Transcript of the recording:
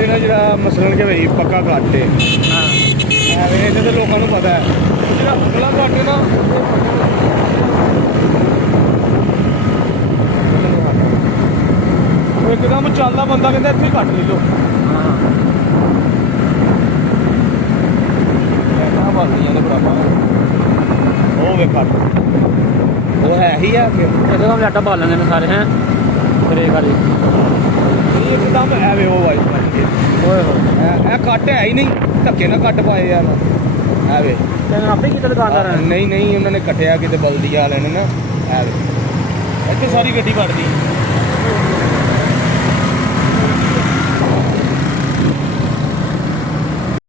ਕੱਟ ਨਾ ਜਿਹੜਾ ਮਸਲਨ ਕੇ ਬਈ ਪੱਕਾ ਕੱਟ ਹੈ। ਹਾਂ ਐਵੇਂ ਇਹਦੇ ਤੇ ਲੋਕਾਂ ਨੂੰ ਪਤਾ ਹੈ ਜਿਹੜਾ ਅਗਲਾ ਕੱਟ ਹੈ ਨਾ ਉਹ ਇੱਕਦਮ ਚੱਲਦਾ ਬੰਦਾ ਕਹਿੰਦਾ ਇੱਥੇ ਹੀ ਕੱਟ ਲਈ ਲੋ। ਹਾਂ ਐਨਾ ਬੰਦੀਆਂ ਦੇ ਬਰਾਬਰ ਉਹ ਵੇ ਕੱਟ ਉਹ ਹੈ ਹੀ ਆ ਕਿ ਇਹਦੇ ਨਾਲ ਲਾਟਾ ਪਾ ਲੈਂਦੇ ਨੇ ਸਾਰੇ ਹੈ ਬ੍ਰੇਕ ਵਾਲੀ। ਇਹ ਇੱਕਦਮ ਐਵੇਂ ਉਹ ਵਾਈ ਵੱਜ ਕੇ ਓਏ ਹੋਏ ਇਹ ਕੱਟ ਹੈ ਹੀ ਨਹੀਂ ਧੱਕੇ ਨਾਲ ਕੱਟ ਪਾਏ ਯਾਰ ਐਵੇਂ। ਤੈਨੂੰ ਆਪੇ ਕੀਤਾ ਦੁਕਾਨਦਾਰ ਨੇ? ਨਹੀਂ ਉਹਨਾਂ ਨੇ ਕੱਟਿਆ ਕਿਤੇ ਬਲਦੀ ਵਾਲਿਆਂ ਨੇ ਨਾ ਐਵੇਂ ਇੱਥੇ ਸਾਰੀ ਗੱਡੀ ਕੱਟਦੀ।